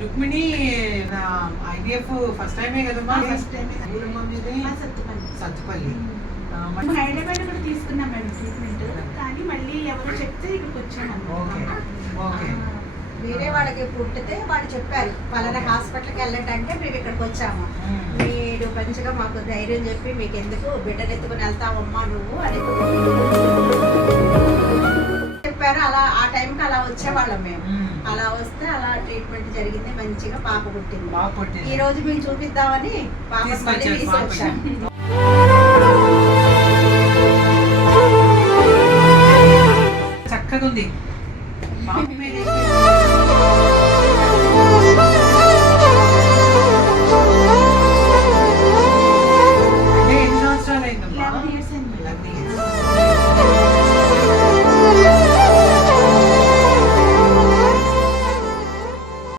Rukmini IVF first టైమే కదమ్మా? First time. Sathupalli. Hyderabad కూడా తీసుకున్నాం మేడం ట్రీట్మెంట్, కానీ మళ్ళీ ఎవరో చెప్తే ఇక్కడికి వచ్చాము. ఓకే. వేరే వాళ్ళకి పుట్టితే వాళ్ళు చెప్పారు పలానా హాస్పిటల్కి వెళ్ళండి అంటే మేము ఇక్కడికి వచ్చాము. మీరు మంచిగా మాకు ధైర్యం చెప్పి మీకు ఎందుకు బిడ్డను ఎత్తుకుని వెళ్తావమ్మా నువ్వు అని చెప్పారు. అలా ఆ టైంకి అలా వచ్చేవాళ్ళం మేము. అలా వస్తే అలా ట్రీట్మెంట్ జరిగింది, మంచిగా పాప పుట్టింది. ఈ రోజు మేము చూపిద్దామని పాప మళ్ళీ తీసుకొచ్చాము. చక్కగా ఉంది.